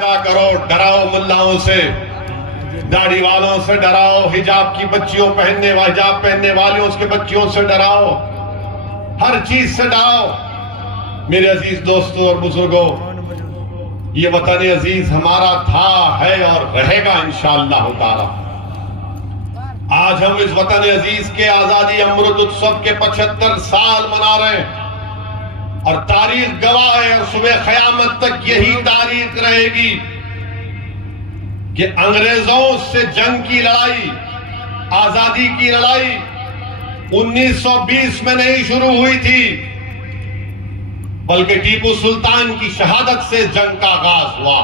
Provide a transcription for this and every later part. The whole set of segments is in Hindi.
करो, डराओ मुल्लाओं से, दाढ़ी वालों से डराओ, हिजाब की बच्चियों हिजाब पहनने वाले उसके बच्चियों से डराओ, हर चीज से डराओ। मेरे अजीज दोस्तों और बुजुर्गों, ये वतन अजीज हमारा था, है और रहेगा इंशाअल्लाह ताला। आज हम इस वतन अजीज के आजादी अमृत उत्सव के 75 साल मना रहे हैं और तारीख गवाह है और सुबह क़यामत तक यही तारीख रहेगी कि अंग्रेजों से जंग की लड़ाई, आजादी की लड़ाई 1920 में नहीं शुरू हुई थी, बल्कि टीपू सुल्तान की शहादत से जंग का आगाज हुआ।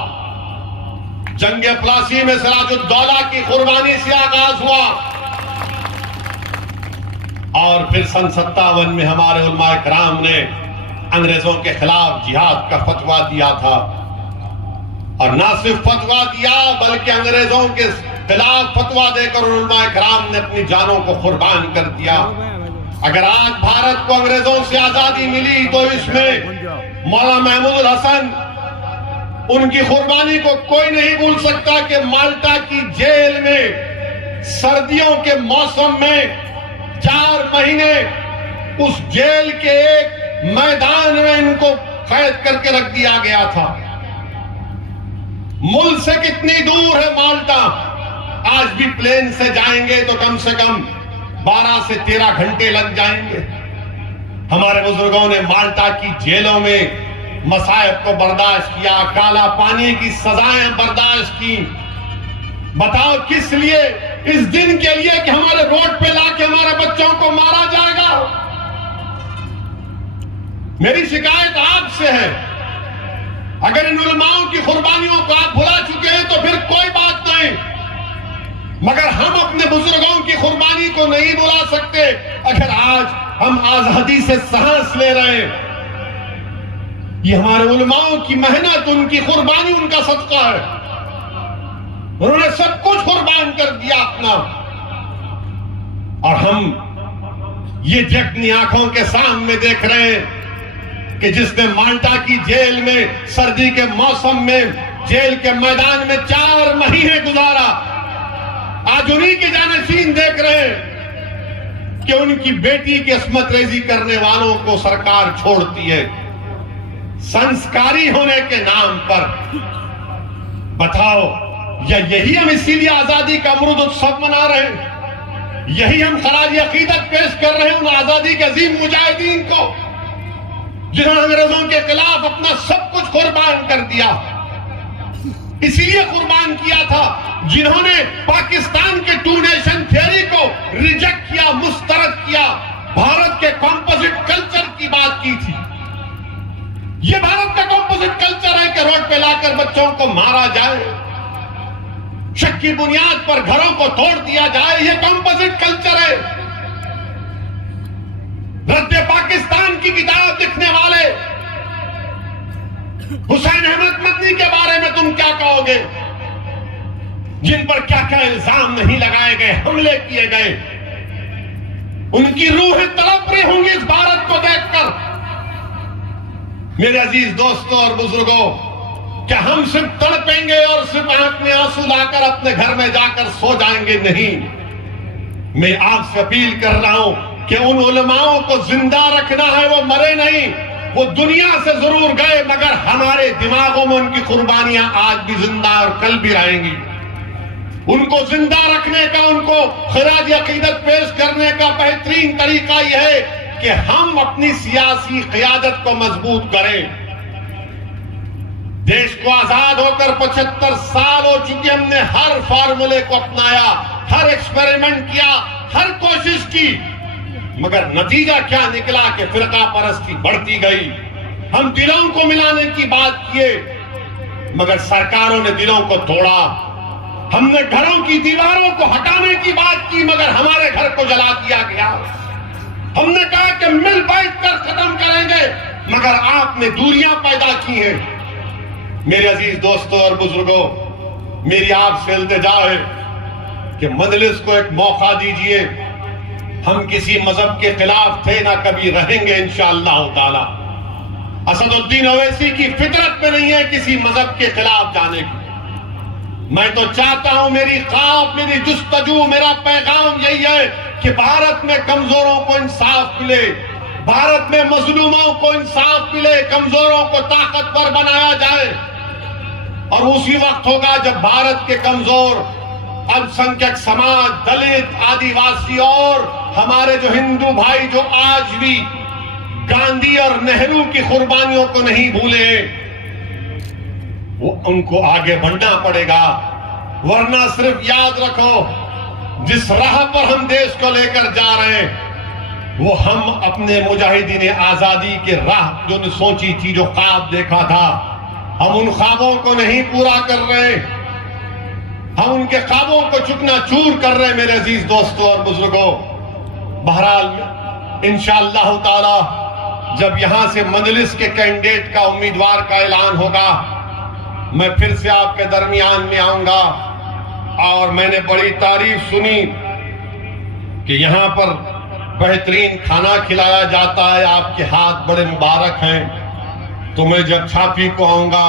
जंग प्लासी में सिराजुद्दौला की कुर्बानी से आगाज हुआ और फिर सन 57 में हमारे उलमाए किराम ने अंग्रेजों के खिलाफ जिहाद का फतवा दिया था। और ना सिर्फ फतवा दिया बल्कि अंग्रेजों के खिलाफ फतवा देकर उलमाए किराम ने अपनी जानों को कुर्बान कर दिया। अगर आज भारत को अंग्रेजों से आजादी मिली तो इसमें मौलाना महमूद हसन, उनकी कुर्बानी को कोई नहीं भूल सकता कि माल्टा की जेल में सर्दियों के मौसम में 4 महीने उस जेल के एक मैदान में इनको कैद करके रख दिया गया था। मुल्क से कितनी दूर है माल्टा, आज भी प्लेन से जाएंगे तो कम से कम 12 से 13 घंटे लग जाएंगे। हमारे बुजुर्गों ने माल्टा की जेलों में मसाइब को बर्दाश्त किया, काला पानी की सजाएं बर्दाश्त की। बताओ किस लिए? इस दिन के लिए कि हमारे रोड पे लाके हमारे बच्चों को मारा जाएगा। मेरी शिकायत आपसे है, अगर इन उलमाओं की कुर्बानियों को आप भुला चुके हैं तो फिर कोई बात नहीं, मगर हम अपने बुजुर्गों की कुर्बानी को नहीं भुला सकते। अगर आज हम आजादी से सांस ले रहे हैं, ये हमारे उलमाओं की मेहनत, उनकी कुर्बानी, उनका सदका है। उन्होंने सब कुछ कुर्बान कर दिया अपना, और हम ये जगनी आंखों के सामने देख रहे हैं कि जिसने माल्टा की जेल में सर्दी के मौसम में जेल के मैदान में 4 महीने गुजारा, आज उन्हीं के जानशीन देख रहे हैं कि उनकी बेटी की अस्मत रेजी करने वालों को सरकार छोड़ती है संस्कारी होने के नाम पर। बताओ, या यही हम इसीलिए आजादी का अमृत उत्सव मना रहे हैं? यही हम खराज अकीदत पेश कर रहे हैं उन आजादी के अजीम मुजाहिदीन को जिन्होंने अंग्रेजों के खिलाफ अपना सब कुछ कुर्बान कर दिया। इसीलिए कुर्बान किया था जिन्होंने पाकिस्तान के 2 नेशन थ्योरी को रिजेक्ट किया, मुस्तरद किया, भारत के कॉम्पोजिट कल्चर की बात की थी। यह भारत का कॉम्पोजिट कल्चर है कि रोड पे लाकर बच्चों को मारा जाए, शक की बुनियाद पर घरों को तोड़ दिया जाए, यह कॉम्पोजिट कल्चर है। रद्दे पाकिस्तान की किताब लिखने वाले हुसैन अहमद मदनी के बारे में तुम क्या कहोगे, जिन पर क्या क्या इल्जाम नहीं लगाए गए, हमले किए गए? उनकी रूहें तड़प रही होंगी इस भारत को देखकर। मेरे अजीज दोस्तों और बुजुर्गों, क्या हम सिर्फ तड़पेंगे और सिर्फ आंख में आंसू लाकर अपने घर में जाकर सो जाएंगे? नहीं, मैं आपसे अपील कर रहा हूं कि उन उलमाओं को जिंदा रखना है। वो मरे नहीं, वो दुनिया से जरूर गए, मगर हमारे दिमागों में उनकी कुर्बानियां आज भी जिंदा और कल भी रहेंगी। उनको जिंदा रखने का, उनको खराज अकीदत पेश करने का बेहतरीन तरीका यह है कि हम अपनी सियासी क़यादत को मजबूत करें। देश को आजाद होकर 75 साल हो चुके, हमने हर फार्मूले को अपनाया, हर एक्सपेरिमेंट किया, हर कोशिश की, मगर नतीजा क्या निकला कि फिरका परस्ती बढ़ती गई। हम दिलों को मिलाने की बात किए, मगर सरकारों ने दिलों को तोड़ा। हमने घरों की दीवारों को हटाने की बात की, मगर हमारे घर को जला दिया गया। हमने कहा कि मिल बैठ कर खत्म करेंगे, मगर आपने दूरियां पैदा की हैं। मेरे अजीज दोस्तों और बुजुर्गों, मेरी आपसे इल्तिजा है कि मजलिस को एक मौका दीजिए। हम किसी मजहब के खिलाफ थे, ना कभी रहेंगे इंशाअल्लाह ताला। असदुद्दीन ओवैसी की फितरत में नहीं है किसी मजहब के खिलाफ जाने की। मैं तो चाहता हूं, मेरी ख्वाब, मेरी जुस्तजू, मेरा पैगाम यही है कि भारत में कमजोरों को इंसाफ मिले, भारत में मजलूमों को इंसाफ मिले, कमजोरों को ताकतवर बनाया जाए। और उसी वक्त होगा जब भारत के कमजोर अल्पसंख्यक समाज, दलित, आदिवासी और हमारे जो हिंदू भाई जो आज भी गांधी और नेहरू की कुर्बानियों को नहीं भूले, वो उनको आगे बढ़ना पड़ेगा। वरना सिर्फ याद रखो, जिस राह पर हम देश को लेकर जा रहे हैं वो हम अपने मुजाहिदीन आजादी के राह जो ने सोची थी, जो ख्वाब देखा था, हम उन ख्वाबों को नहीं पूरा कर रहे, हम उनके ख्वाबों को चुकना चूर कर रहे हैं मेरे अजीज दोस्तों और बुजुर्गों। बहरहाल इंशाअल्लाह ताला जब यहां से मजलिस के कैंडिडेट का, उम्मीदवार का ऐलान होगा, मैं फिर से आपके दरमियान में आऊंगा। और मैंने बड़ी तारीफ सुनी कि यहां पर बेहतरीन खाना खिलाया जाता है, आपके हाथ बड़े मुबारक हैं। तो मैं जब छापी को आऊंगा